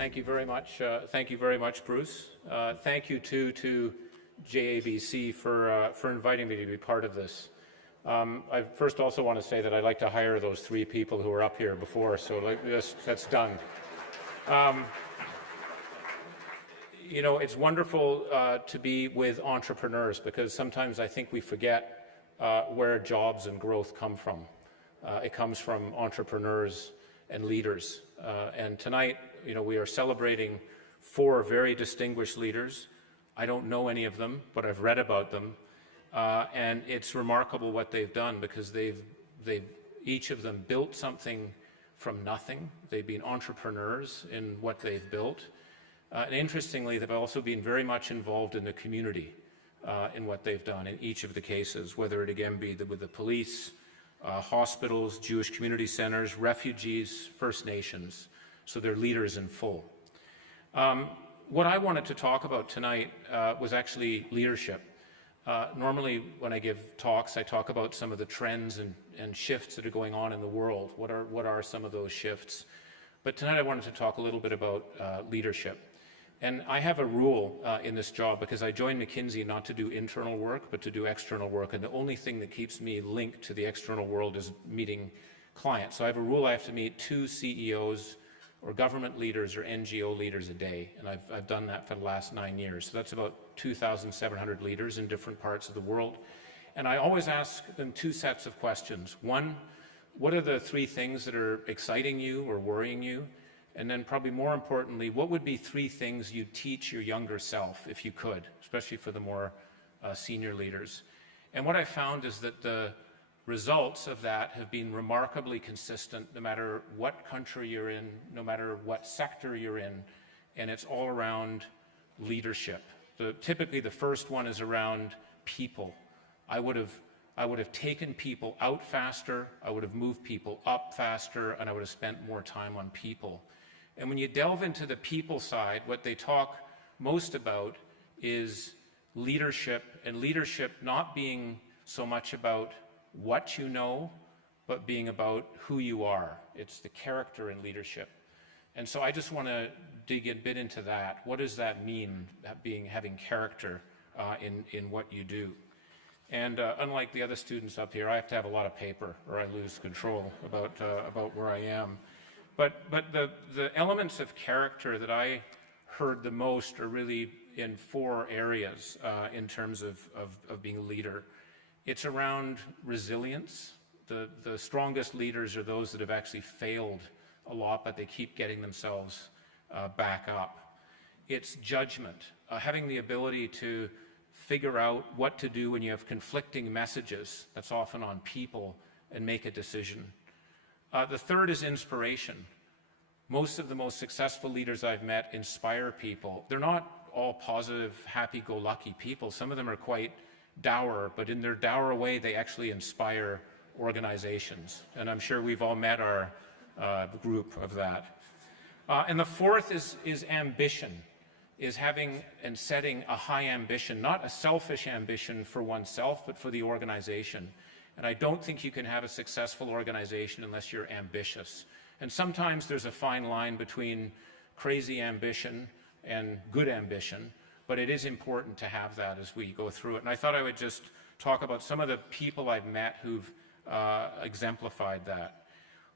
Thank you very much. Thank you very much, Bruce. Thank you to JABC for inviting me to be part of this. I first also want to say that I'd like to hire those 3 people who were up here before, so that's done. You know, it's wonderful to be with entrepreneurs, because sometimes I think we forget where jobs and growth come from. It comes from entrepreneurs and leaders. And tonight, you know, we are celebrating 4 very distinguished leaders. I don't know any of them, but I've read about them. And it's remarkable what they've done, because they've each of them built something from nothing. They've been entrepreneurs in what they've built. And interestingly, they've also been very much involved in the community in what they've done in each of the cases, whether it again be with the police, hospitals, Jewish community centers, refugees, First Nations. So they're leaders in full. What I wanted to talk about tonight was actually leadership. Normally when I give talks, I talk about some of the trends and shifts that are going on in the world. What are some of those shifts? But tonight I wanted to talk a little bit about leadership. And I have a rule in this job, because I joined McKinsey not to do internal work, but to do external work. And the only thing that keeps me linked to the external world is meeting clients. So I have a rule: I have to meet 2 CEOs or government leaders or NGO leaders a day. And I've done that for the last 9 years. So that's about 2,700 leaders in different parts of the world. And I always ask them 2 sets of questions. 1, what are the 3 things that are exciting you or worrying you? And then probably more importantly, what would be 3 things you'd teach your younger self if you could, especially for the more senior leaders? And what I found is that the results of that have been remarkably consistent, no matter what country you're in, no matter what sector you're in, and it's all around leadership. Typically the first one is around people. I would have taken people out faster, I would have moved people up faster, and I would have spent more time on people. And when you delve into the people side, what they talk most about is leadership, and leadership not being so much about what you know, but being about who you are. It's the character in leadership. And so I just want to dig a bit into that. What does that mean, having character in what you do? And unlike the other students up here, I have to have a lot of paper or I lose control about where I am. But the elements of character that I heard the most are really in 4 areas in terms of being a leader. It's around resilience. The strongest leaders are those that have actually failed a lot, but they keep getting themselves back up. It's judgment, having the ability to figure out what to do when you have conflicting messages, that's often on people, and make a decision. The third is inspiration. Most of the most successful leaders I've met inspire people. They're not all positive, happy-go-lucky people. Some of them are quite dour, but in their dour way, they actually inspire organizations. And I'm sure we've all met our group of that. And the fourth is ambition, is having and setting a high ambition, not a selfish ambition for oneself, but for the organization. And I don't think you can have a successful organization unless you're ambitious. And sometimes there's a fine line between crazy ambition and good ambition, but it is important to have that as we go through it. And I thought I would just talk about some of the people I've met who've exemplified that.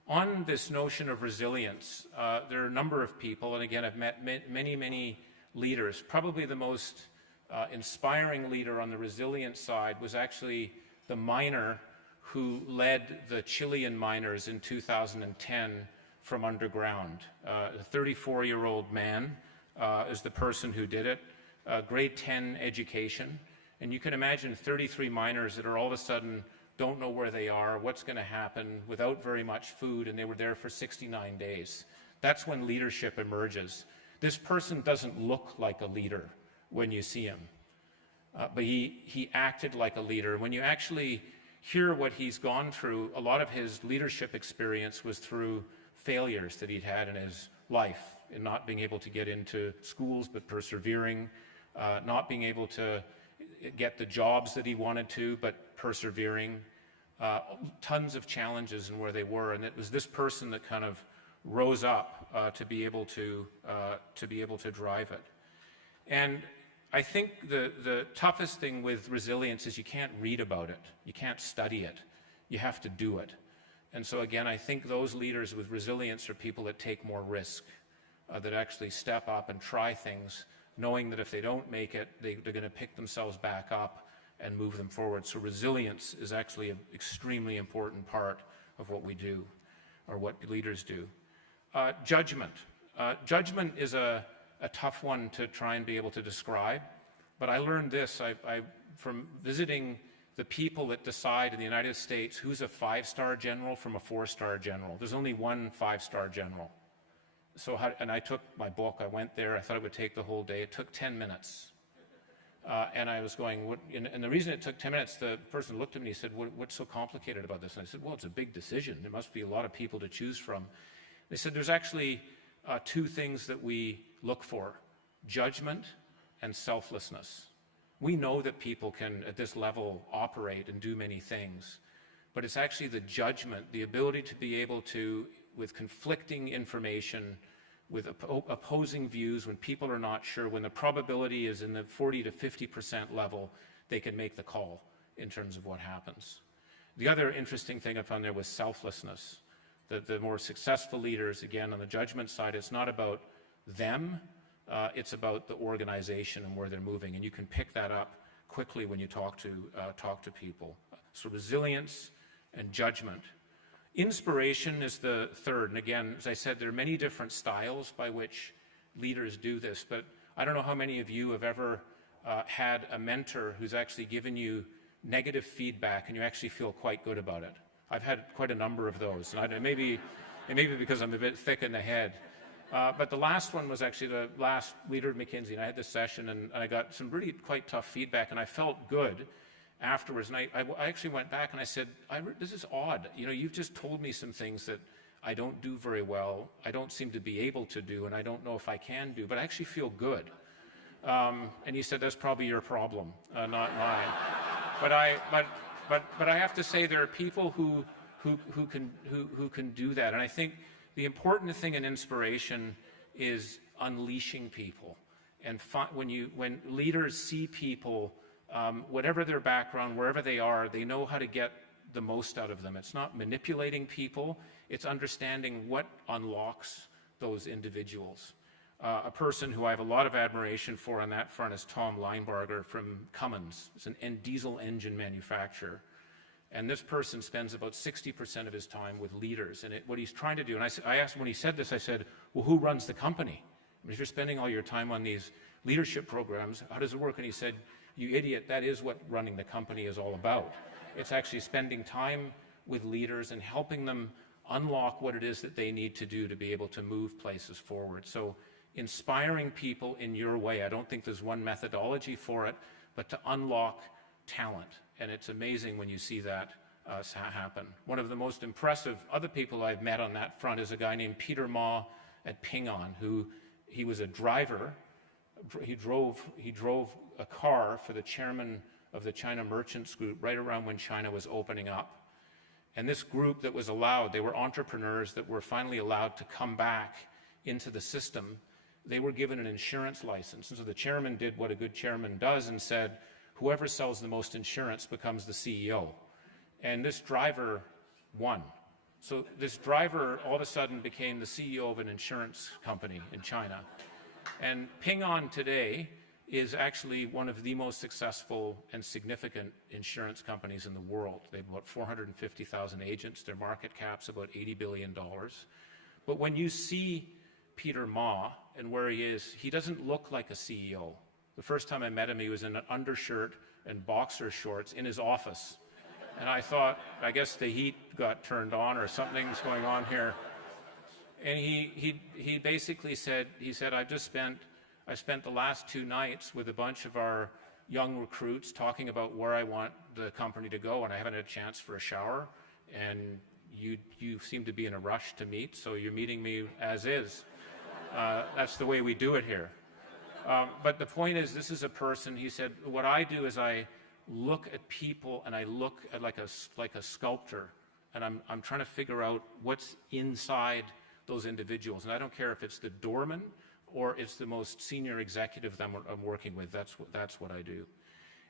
On this notion of resilience, there are a number of people, and again, I've met many leaders. Probably the most inspiring leader on the resilience side was actually the miner who led the Chilean miners in 2010 from underground. A 34-year-old man is the person who did it, grade 10 education. And you can imagine 33 miners that are all of a sudden don't know where they are, what's going to happen, without very much food, and they were there for 69 days. That's when leadership emerges. This person doesn't look like a leader when you see him, but he acted like a leader. When you actually hear what he's gone through, a lot of his leadership experience was through failures that he'd had in his life, in not being able to get into schools but persevering, not being able to get the jobs that he wanted to but persevering, tons of challenges in where they were. And it was this person that kind of rose up to be able to drive it. And I think the toughest thing with resilience is you can't read about it, you can't study it, you have to do it. And so again, I think those leaders with resilience are people that take more risk, that actually step up and try things, knowing that if they don't make it, they're going to pick themselves back up and move them forward. So resilience is actually an extremely important part of what we do, or what leaders do. Judgment. Judgment is a tough one to try and be able to describe, but I learned this from visiting the people that decide in the United States who's a 5-star general from a 4-star general. There's only one 5-star general. So, and I took my book, I went there, I thought it would take the whole day. It took 10 minutes. And I was going, and the reason it took 10 minutes, the person looked at me and he said, what's so complicated about this? And I said, well, it's a big decision. There must be a lot of people to choose from. They said, there's actually 2 things that we look for: judgment and selflessness. We know that people can, at this level, operate and do many things, but it's actually the judgment, the ability to be able to, with conflicting information, with opposing views, when people are not sure, when the probability is in the 40 to 50% level, they can make the call in terms of what happens. The other interesting thing I found there was selflessness. The more successful leaders, again, on the judgment side, it's not about them, it's about the organization and where they're moving, and you can pick that up quickly when you talk to people. So resilience and judgment. Inspiration is the third, and again, as I said, there are many different styles by which leaders do this, but I don't know how many of you have ever had a mentor who's actually given you negative feedback and you actually feel quite good about it. I've had quite a number of those, and it may be because I'm a bit thick in the head. But the last one was actually the last leader of McKinsey, and I had this session, and I got some really quite tough feedback, and I felt good afterwards. And I actually went back and I said, this is odd. You know, you've just told me some things that I don't do very well, I don't seem to be able to do, and I don't know if I can do, but I actually feel good. And he said, that's probably your problem, not mine. But I have to say there are people who can do that, and I think the important thing in inspiration is unleashing people. And when leaders see people, whatever their background, wherever they are, they know how to get the most out of them. It's not manipulating people, it's understanding what unlocks those individuals. A person who I have a lot of admiration for on that front is Tom Linebarger from Cummins. It's a diesel engine manufacturer. And this person spends about 60% of his time with leaders. And what he's trying to do, and I asked him when he said this, I said, well, who runs the company? I mean, if you're spending all your time on these leadership programs, how does it work? And he said, you idiot, that is what running the company is all about. It's actually spending time with leaders and helping them unlock what it is that they need to do to be able to move places forward. So inspiring people in your way. I don't think there's one methodology for it, but to unlock talent. And it's amazing when you see that happen. One of the most impressive other people I've met on that front is a guy named Peter Ma at Ping An, who he was a driver. He drove a car for the chairman of the China Merchants Group right around when China was opening up. And this group that was allowed, they were entrepreneurs that were finally allowed to come back into the system. They were given an insurance license. And so the chairman did what a good chairman does and said, whoever sells the most insurance becomes the CEO. And this driver won. So this driver all of a sudden became the CEO of an insurance company in China. And Ping An today is actually one of the most successful and significant insurance companies in the world. They have about 450,000 agents. Their market cap's about $80 billion. But when you see Peter Ma and where he is, he doesn't look like a CEO. The first time I met him, he was in an undershirt and boxer shorts in his office. And I thought, I guess the heat got turned on or something's going on here. And he basically said, I spent the last 2 nights with a bunch of our young recruits talking about where I want the company to go, and I haven't had a chance for a shower. And you seem to be in a rush to meet, so you're meeting me as is. That's the way we do it here. But the point is, this is a person, he said, what I do is I look at people and I look at like a sculptor, and I'm trying to figure out what's inside those individuals. And I don't care if it's the doorman or it's the most senior executive that I'm working with. That's what I do.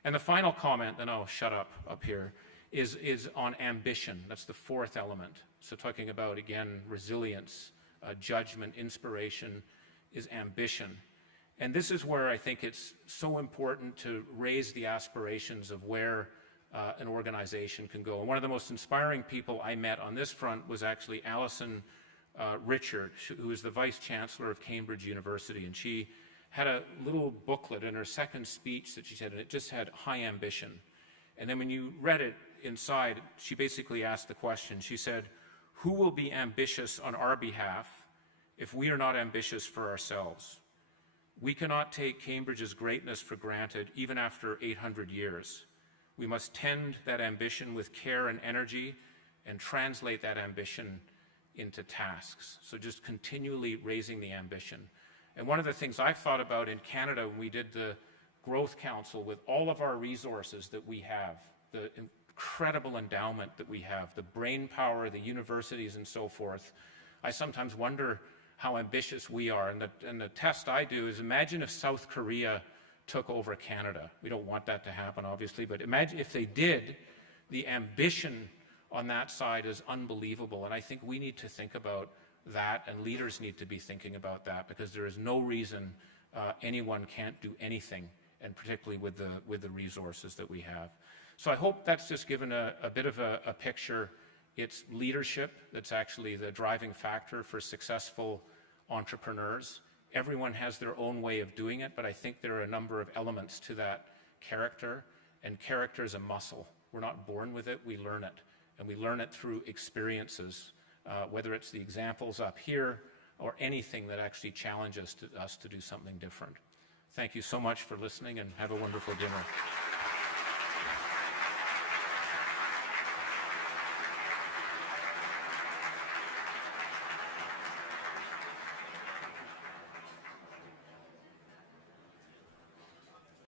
And the final comment, and I'll shut up here, is on ambition. That's the fourth element. So talking about, again, resilience, judgment, inspiration, is ambition. And this is where I think it's so important to raise the aspirations of where an organization can go. And one of the most inspiring people I met on this front was actually Alison Richard, who is the Vice Chancellor of Cambridge University. And she had a little booklet in her second speech that she said, and it just had high ambition. And then when you read it inside, she basically asked the question. She said, who will be ambitious on our behalf if we are not ambitious for ourselves? We cannot take Cambridge's greatness for granted even after 800 years. We must tend that ambition with care and energy and translate that ambition into tasks. So just continually raising the ambition. And one of the things I've thought about in Canada when we did the Growth Council, with all of our resources that we have, the incredible endowment that we have, the brain power, the universities and so forth, I sometimes wonder how ambitious we are. And the test I do is, imagine if South Korea took over Canada. We don't want that to happen, obviously, but imagine if they did. The ambition on that side is unbelievable. And I think we need to think about that, and leaders need to be thinking about that, because there is no reason anyone can't do anything, and particularly with the resources that we have. So I hope that's just given a bit of a picture. It's leadership that's actually the driving factor for successful entrepreneurs. Everyone has their own way of doing it, but I think there are a number of elements to that character, and character is a muscle. We're not born with it, we learn it, and we learn it through experiences, whether it's the examples up here or anything that actually challenges us to do something different. Thank you so much for listening, and have a wonderful dinner.